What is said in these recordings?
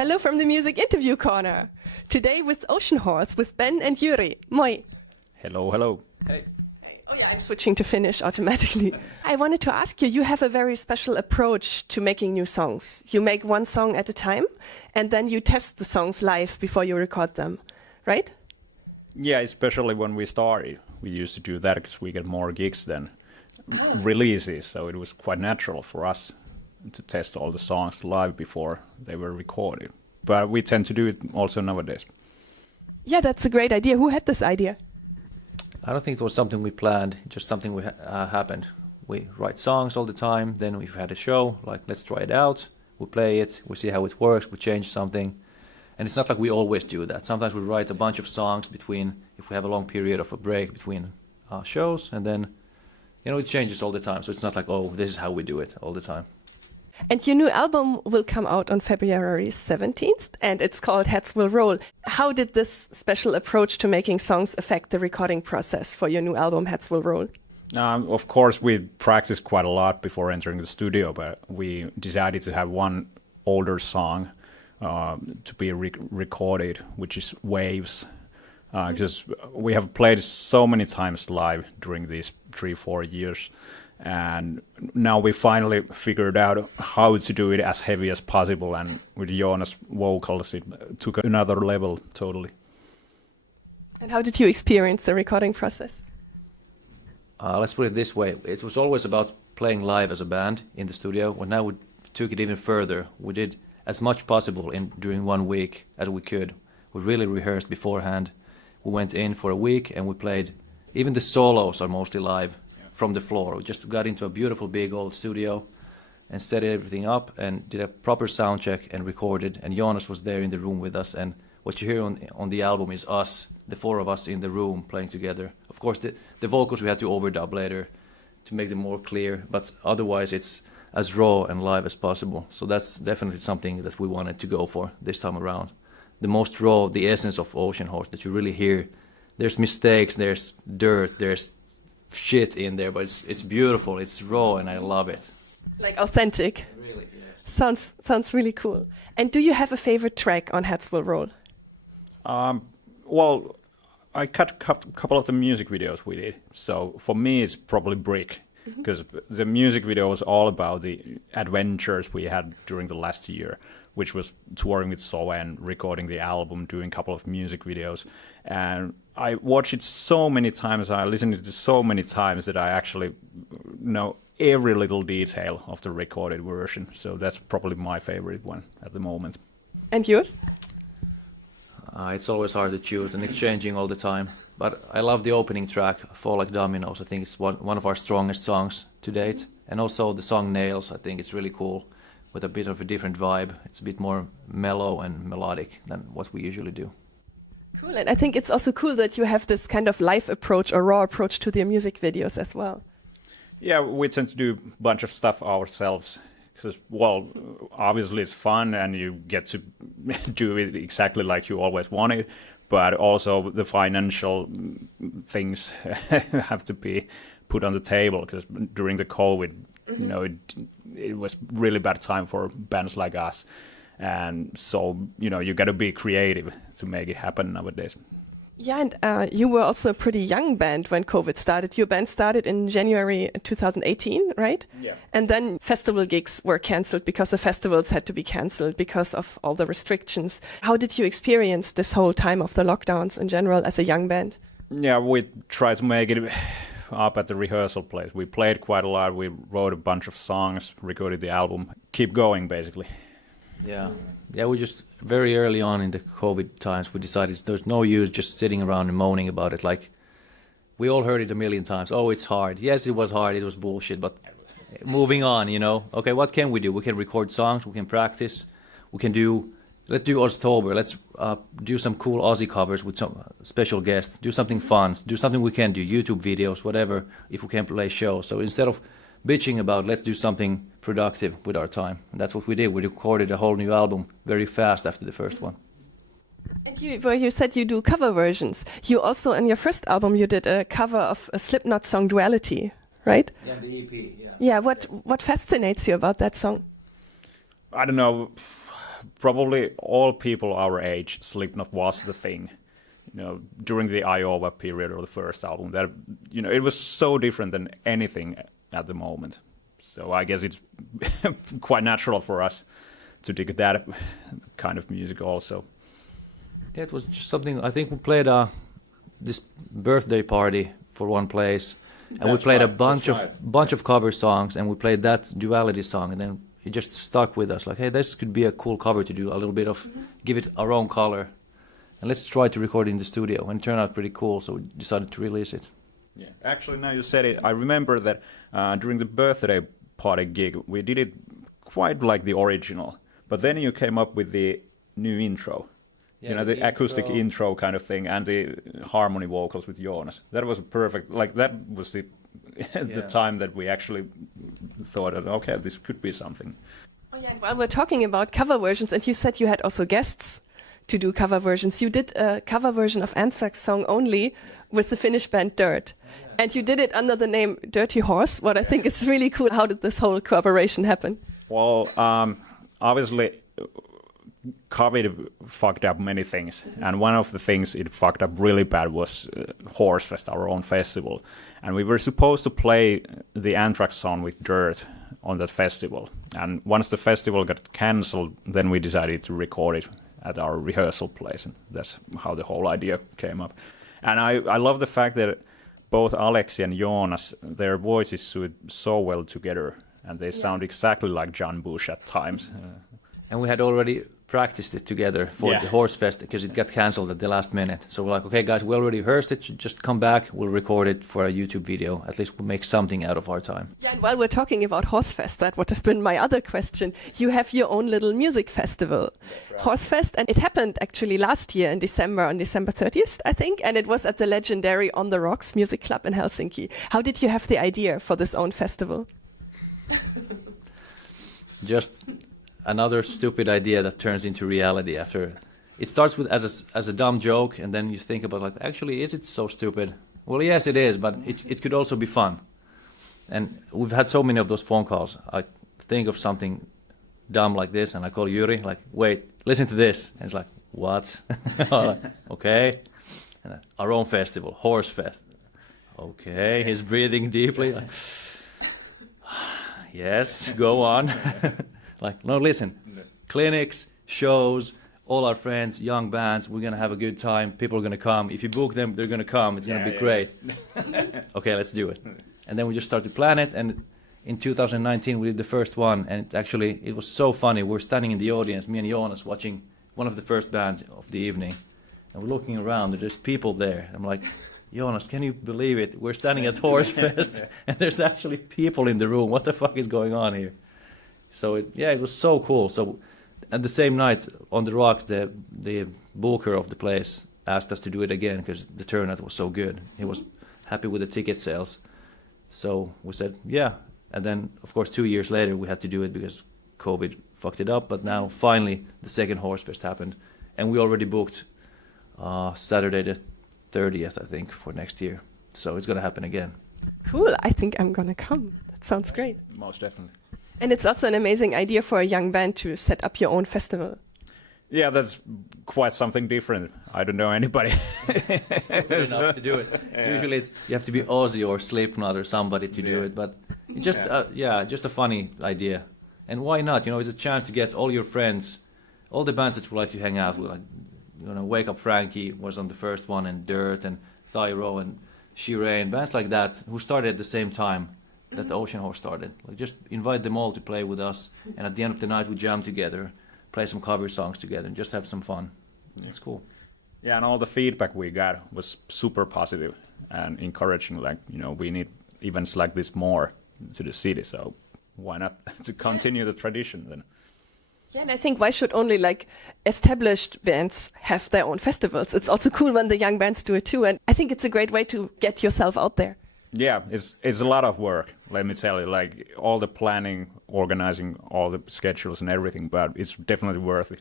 Hello from the Music Interview Corner. Today with Oceanhoarse with Ben and Jyri. Moi. Hello, hello. Hey. Oh yeah, I'm switching to Finnish automatically. I wanted to ask you, you have a very special approach to making new songs. You make one song at a time, and then you test the songs live before you record them, right? Yeah, especially when we started, we used to do that because we get more gigs than releases, so it was quite natural for us to test all the songs live before they were recorded. But we tend to do it also nowadays. Yeah, that's a great idea. Who had this idea? I don't think it was something we planned, just something we happened. We write songs all the time, then we've had a show, like let's try it out, we play it, we see how it works, we change something. And it's not like we always do that. Sometimes we write a bunch of songs between, if we have a long period of a break between shows, and then, it changes all the time. So it's not like, oh, this is how we do it all the time. And your new album will come out on February 17th, and it's called Heads Will Roll. How did this special approach to making songs affect the recording process for your new album, Heads Will Roll? Of course, we practiced quite a lot before entering the studio, but we decided to have one older song to be recorded, which is Waves, because we have played so many times live during these 3-4 years. And now we finally figured out how to do it as heavy as possible, and with Jonas' vocals it took another level totally. And how did you experience the recording process? Let's put it this way, it was always about playing live as a band in the studio, but now we took it even further. We did as much possible during 1 week as we could. We really rehearsed beforehand. We went in for a week and we played, even the solos are mostly live. From the floor. We just got into a beautiful big old studio and set everything up and did a proper sound check and recorded, and Jonas was there in the room with us, and what you hear on the album is us, the four of us in the room playing together. Of course the vocals we had to overdub later to make them more clear, but otherwise it's as raw and live as possible. So that's definitely something that we wanted to go for this time around. The most raw, the essence of Oceanhoarse that you really hear. There's mistakes, there's dirt, there's shit in there, but it's beautiful, it's raw, and I love it. Like authentic. Really, yes. Sounds really cool. And do you have a favorite track on Heads Will Roll? Well, I cut a couple of the music videos we did, so for me it's probably Brick, because the music video was all about the adventures we had during the last year, which was touring with Soa and recording the album, doing a couple of music videos. And I watched it so many times, I listened to it so many times that I actually know every little detail of the recorded version. So that's probably my favorite one at the moment. And yours? It's always hard to choose, and it's changing all the time. But I love the opening track, Fall Like Dominoes. I think it's one of our strongest songs to date. And also the song Nails, I think it's really cool, with a bit of a different vibe. It's a bit more mellow and melodic than what we usually do. Cool, and I think it's also cool that you have this kind of live approach or raw approach to the music videos as well. Yeah, we tend to do a bunch of stuff ourselves, because, well, obviously it's fun and you get to do it exactly like you always wanted, but also the financial things have to be put on the table, because during the COVID, it was really bad time for bands like us. And so, you got to be creative to make it happen nowadays. Yeah, and you were also a pretty young band when COVID started. Your band started in January 2018, right? Yeah. And then festival gigs were cancelled because the festivals had to be cancelled because of all the restrictions. How did you experience this whole time of the lockdowns in general as a young band? Yeah, we tried to make it up at the rehearsal place. We played quite a lot. We wrote a bunch of songs, recorded the album. Keep going, basically. Yeah, we just very early on in the COVID times, we decided there's no use just sitting around and moaning about it. Like, we all heard it a million times. Oh, it's hard. Yes, it was hard. It was bullshit. But moving on, Okay, what can we do? We can record songs. We can practice. Let's do October. Let's do some cool Aussie covers with some special guests. Do something fun. Do something we can do. YouTube videos, whatever, if we can play shows. So instead of bitching about, let's do something productive with our time. And that's what we did. We recorded a whole new album very fast after the first one. And you said you do cover versions. You also, in your first album, you did a cover of a Slipknot song, Duality, right? Yeah, the EP, Yeah, what fascinates you about that song? I don't know. probably all people our age, Slipknot was the thing. During the Iowa period or the first album, that it was so different than anything at the moment. So I guess it's quite natural for us to dig that kind of music also. Yeah, it was just something. I think we played this birthday party for one place, and we played a bunch of cover songs, and we played that Duality song, and then it just stuck with us. Like, hey, this could be a cool cover to do a little bit of, give it our own color, and let's try to record it in the studio. And it turned out pretty cool, so we decided to release it. Yeah, actually, now you said it, I remember that during the birthday party gig, we did it quite like the original, but then you came up with the new intro. Yeah, the acoustic intro kind of thing, and the harmony vocals with Jonas. That was perfect. Like, that was the time that we actually thought, okay, this could be something. Oh yeah, while we're talking about cover versions, and you said you had also guests to do cover versions. You did a cover version of Anthrax song Only with the Finnish band Dirt. And you did it under the name Dirty Horse, what I think is really cool. How did this whole cooperation happen? Well, obviously, COVID fucked up many things, and one of the things it fucked up really bad was HoarseFest, our own festival, and we were supposed to play the Anthrax song with Dirt on that festival, and once the festival got cancelled, then we decided to record it at our rehearsal place, and that's how the whole idea came up. And I love the fact that both Alexi and Jonas, their voices suit so well together, and they sound exactly like John Bush at times. And we had already practiced it together for the HoarseFest because it got cancelled at the last minute. So we're like, okay, guys, we already rehearsed it. Just come back. We'll record it for a YouTube video. At least we'll make something out of our time. Yeah, and while we're talking about HoarseFest, that would have been my other question. You have your own little music festival, right. HoarseFest, and it happened actually last year in December, on December 30th, I think, and it was at the legendary On the Rocks Music Club in Helsinki. How did you have the idea for this own festival? Just another stupid idea that turns into reality after. It starts with as a dumb joke, and then you think about, like, actually, is it so stupid? Well, yes, it is, but it could also be fun. And we've had so many of those phone calls. I think of something dumb like this, and I call Jyri, like, wait, listen to this. And it's like, what? Like, okay. And our own festival, HoarseFest. Okay, he's breathing deeply. Like, yes, go on. Like, no, listen, clinics, shows, all our friends, young bands, we're going to have a good time. People are going to come. If you book them, they're going to come. It's going to be great. Okay, let's do it. And then we just started to plan it. And in 2019, we did the first one. And it was so funny. We're standing in the audience, me and Jonas, watching one of the first bands of the evening. And we're looking around. There's people there. I'm like, Jonas, can you believe it? We're standing at HoarseFest, and there's actually people in the room. What the fuck is going on here? So it was so cool. So at the same night on the Rocks, the booker of the place asked us to do it again because the turnout was so good. He was happy with the ticket sales. So we said, yeah. And then, of course, 2 years later, we had to do it because COVID fucked it up. But now, finally, the second HoarseFest happened. And we already booked Saturday the 30th, I think, for next year. So it's going to happen again. Cool. I think I'm going to come. That sounds great. Most definitely. And it's also an amazing idea for a young band to set up your own festival. Yeah, that's quite something different. I don't know anybody enough to do it. Yeah. Usually you have to be Ozzy or Slipknot or somebody to do it, but it's just just a funny idea. And why not? It's a chance to get all your friends, all the bands that you like to hang out with. Like, Wake Up Frankie was on the first one, and Dirt and Thyro and Shireen, bands like that who started at the same time that the Oceanhoarse started. Like, just invite them all to play with us, and at the end of the night we jam together, play some cover songs together, and just have some fun. It's cool. Yeah, and all the feedback we got was super positive and encouraging. Like, we need events like this more to the city, so why not to continue the tradition then? Yeah, and I think why should only established bands have their own festivals? It's also cool when the young bands do it too, and I think it's a great way to get yourself out there. Yeah, it's a lot of work, let me tell you, like all the planning, organizing all the schedules and everything, but it's definitely worth it.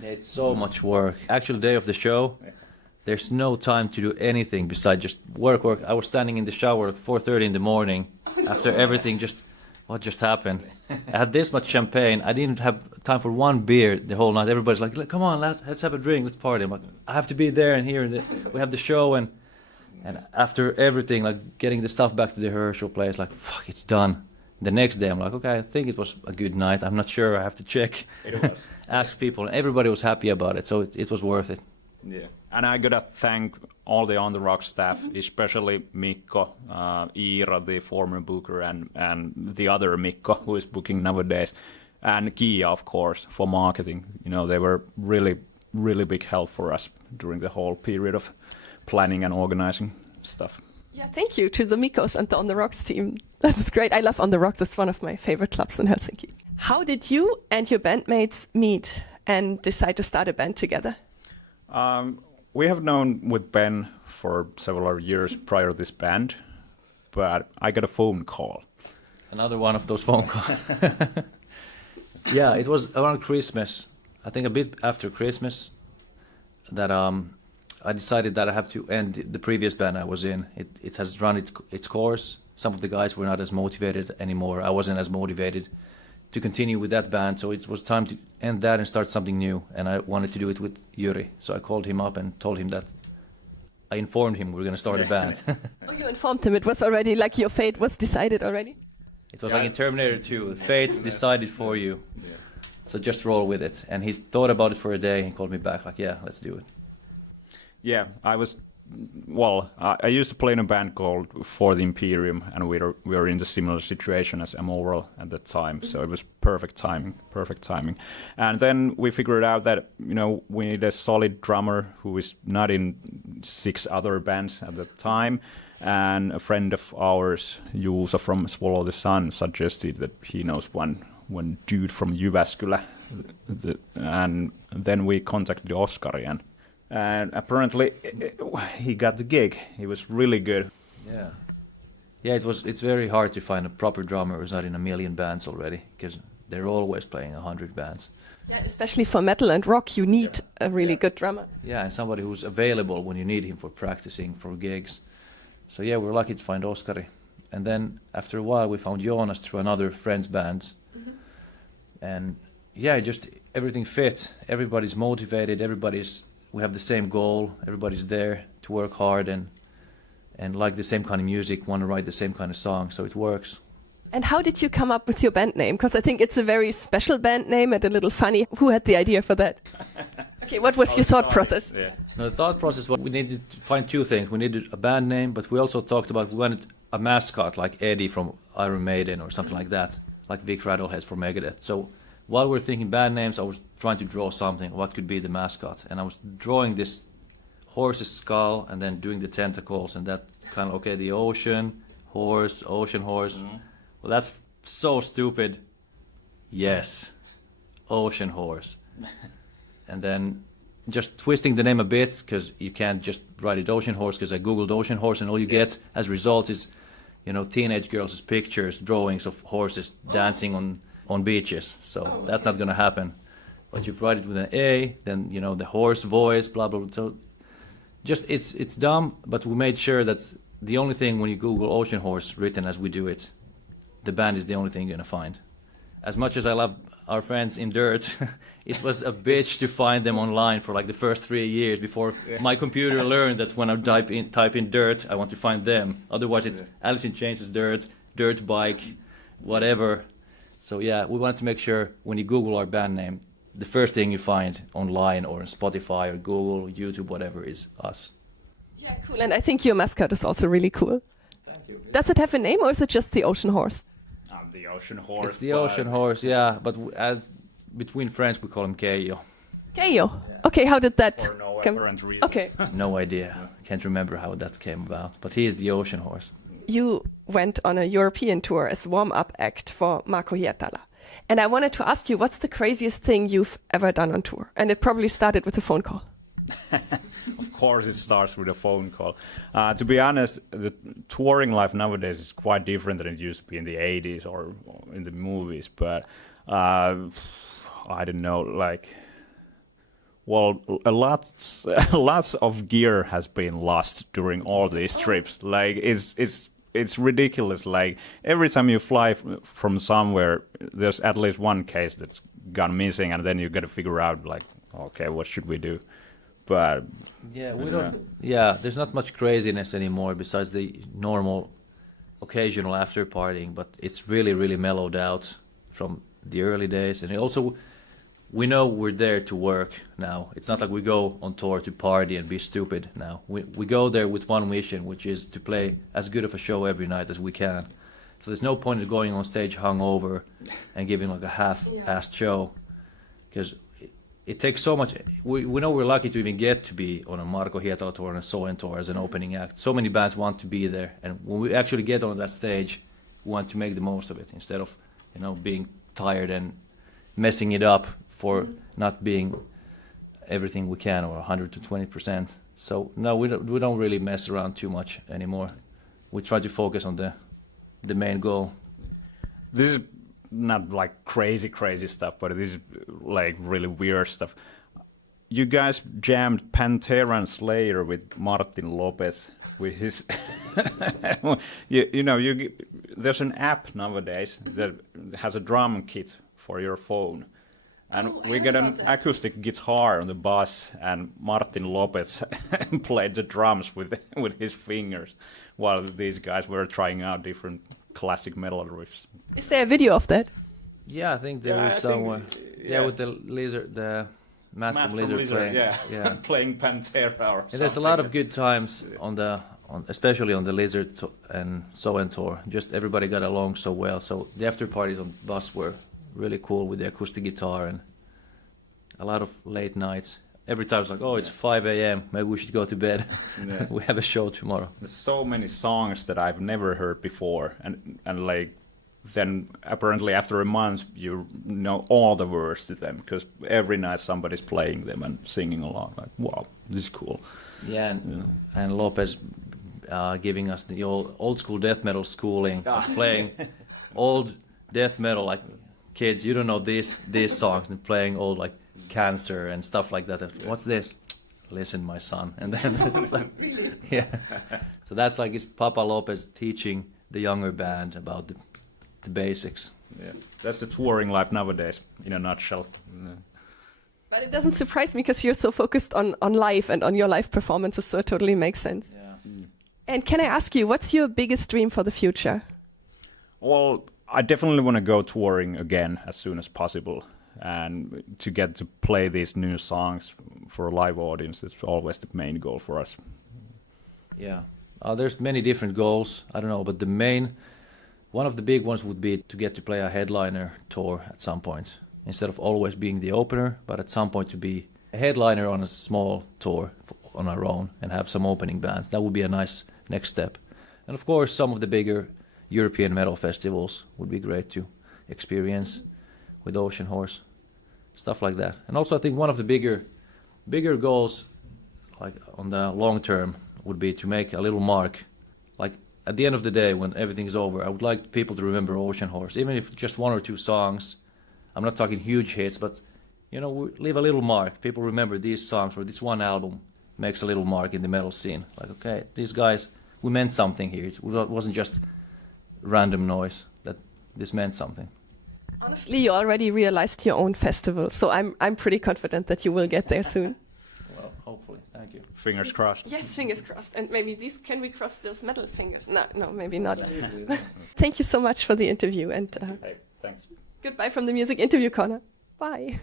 Yeah, it's so much work. Actual day of the show, there's no time to do anything besides just work. I was standing in the shower at 4:30 in the morning after everything, just what just happened? I had this much champagne. I didn't have time for one beer the whole night. Everybody's like, come on, let's have a drink, let's party. I'm like, I have to be there and here. And we have the show. And after everything, like getting the stuff back to the rehearsal place, like, fuck, it's done. The next day, I'm like, okay, I think it was a good night. I'm not sure. I have to check. It was. Ask people. And everybody was happy about it. So it was worth it. Yeah, and I gotta thank all the On The Rock staff, especially Mikko, Iira, the former booker, and the other Mikko, who is booking nowadays, and Kia, of course, for marketing. You know, they were really, really big help for us during the whole period of planning and organizing stuff. Yeah, thank you to the Mikos and the On The Rocks team. That's great. I love On The Rock. That's one of my favorite clubs in Helsinki. How did you and your bandmates meet and decide to start a band together? We have known with Ben for several years prior to this band, but I got a phone call. Another one of those phone calls. Yeah, it was around Christmas. I think a bit after Christmas that I decided that I have to end the previous band I was in. It has run its course. Some of the guys were not as motivated anymore. I wasn't as motivated to continue with that band, so it was time to end that and start something new. And I wanted to do it with Jyri, so I called him up and told him that I informed him we were going to start a band. Oh, you informed him. It was already like your fate was decided already? It was like in Terminator 2, fate's decided for you. Yeah. So just roll with it. And he thought about it for a day and called me back like, yeah, let's do it. Yeah, I used to play in a band called For the Imperium, and we were in the similar situation as Amoral at that time, so it was perfect timing. And then we figured out that, you know, we need a solid drummer who is not in 6 other bands at the time, and a friend of ours, Juuso from Swallow the Sun, suggested that he knows one dude from Jyväskylä, and then we contacted Oskari, and apparently he got the gig. He was really good. Yeah, it's very hard to find a proper drummer who's not in a million bands already, because they're always playing 100 bands. Yeah, especially for metal and rock, you need a really good drummer. Yeah, and somebody who's available when you need him for practicing, for gigs. So yeah, we're lucky to find Oskari. And then after a while we found Jonas through another friend's band. And yeah, just everything fit. Everybody's motivated, we have the same goal, everybody's there to work hard and like the same kind of music, want to write the same kind of song, so it works. And how did you come up with your band name? Because I think it's a very special band name and a little funny. Who had the idea for that? Okay, what was your thought process? Yeah. No, the thought process was we needed to find 2 things. We needed a band name, but we also talked about we wanted a mascot like Eddie from Iron Maiden or something like that, like Vic Rattlehead from Megadeth. So while we were thinking band names, I was trying to draw something, what could be the mascot. And I was drawing this horse's skull and then doing the tentacles and that kind of, okay, the ocean, horse, Oceanhoarse. Well, that's so stupid. Yes, Oceanhoarse. And then just twisting the name a bit, because you can't just write it Oceanhoarse, because I googled Oceanhoarse and all you get as results is, you know, teenage girls' pictures, drawings of horses dancing on beaches. So that's not going to happen. But you write it with an A, then, you know, the horse voice, blah, blah, blah. So just, it's dumb, but we made sure that's the only thing when you Google Oceanhoarse written as we do it, the band is the only thing you're going to find. As much as I love our friends in Dirt, it was a bitch to find them online for like the first 3 years before my computer learned that when I type in Dirt, I want to find them. Otherwise it's Alice in Chains' Dirt Bike, whatever. So yeah, we wanted to make sure when you Google our band name, the first thing you find online or on Spotify or Google, YouTube, whatever, is us. Yeah, cool. And I think your mascot is also really cool. Thank you. Does it have a name or is it just the Oceanhoarse? The Oceanhoarse. It's the Oceanhoarse, yeah. But as between friends, we call him Keijo. Keijo. Okay, how did that For no come? apparent reason. Okay. No idea. Can't remember how that came about. But he is the Oceanhoarse. You went on a European tour as warm-up act for Marco Hietala. And I wanted to ask you, what's the craziest thing you've ever done on tour? And it probably started with a phone call. Of course, it starts with a phone call. To be honest, the touring life nowadays is quite different than it used to be in the 80s or in the movies. But I don't know, like, well, lots of gear has been lost during all these trips. Like, it's it's ridiculous. Like every time you fly from somewhere, there's at least one case that's gone missing, and then you got to figure out like, okay, what should we do? But Yeah, we don't. Yeah, there's not much craziness anymore besides the normal, occasional after partying. But it's really, really mellowed out from the early days, and also we know we're there to work now. It's not like we go on tour to party and be stupid now. We go there with one mission, which is to play as good of a show every night as we can. So there's no point in going on stage hungover and giving like a half-assed show, because it takes so much. We know we're lucky to even get to be on a Marko Hietala tour and a Soen tour as an opening act. So many bands want to be there, and when we actually get on that stage, we want to make the most of it instead of, you know, being tired and messing it up for not being everything we can, or 100 to 20%. So no, we don't really mess around too much anymore. We try to focus on the main goal. this is not like crazy stuff, but this is like really weird stuff. You guys jammed Pantera and Slayer with Martin Lopez with his. There's an app nowadays that has a drum kit for your phone. And we got an acoustic guitar on the bus, and Martin Lopez played the drums with his fingers, while these guys were trying out different classic metal riffs. Is there a video of that? Yeah, I think there is somewhere. With the lizard, the Matt from Lizard playing. Yeah. Playing Pantera or something. And there's a lot of good times especially on the Lizard and Soen tour. Just everybody got along so well. So the after parties on the bus were really cool with the acoustic guitar, and a lot of late nights. Every time it's like, it's 5 a.m. Maybe we should go to bed. Yeah. We have a show tomorrow. There's so many songs that I've never heard before, and like then apparently after a month you know all the words to them, because every night somebody's playing them and singing along. Like, wow, this is cool. Yeah, and Lopez giving us the old school death metal schooling, playing old death metal like kids. You don't know these songs, and playing old like Cancer and stuff like that. What's this? Listen, my son. And then it's like, yeah. So that's like it's Papa Lopez teaching the younger band about the basics. Yeah, that's the touring life nowadays in a nutshell. Yeah. But it doesn't surprise me because you're so focused on live and on your live performances, so it totally makes sense. Yeah. And can I ask you, what's your biggest dream for the future? Well, I definitely want to go touring again as soon as possible, and to get to play these new songs for a live audience is always the main goal for us. Yeah, there's many different goals. I don't know, but one of the big ones would be to get to play a headliner tour at some point, instead of always being the opener, but at some point to be a headliner on a small tour on our own and have some opening bands. That would be a nice next step. And of course, some of the bigger European metal festivals would be great to experience with Oceanhoarse, stuff like that. And also I think one of the bigger goals, like on the long term, would be to make a little mark. Like at the end of the day, when everything is over, I would like people to remember Oceanhoarse, even if just one or two songs. I'm not talking huge hits, but we leave a little mark. People remember these songs, or this one album makes a little mark in the metal scene. Like, okay, these guys, we meant something here. It wasn't just random noise, that this meant something. Honestly, you already realized your own festival, so I'm pretty confident that you will get there soon. Well, hopefully. Thank you. Fingers crossed. Yes, fingers crossed. And maybe can we cross those metal fingers? No, maybe not. Thank you so much for the interview, and Hey, thanks. goodbye from the Music Interview Corner. Bye.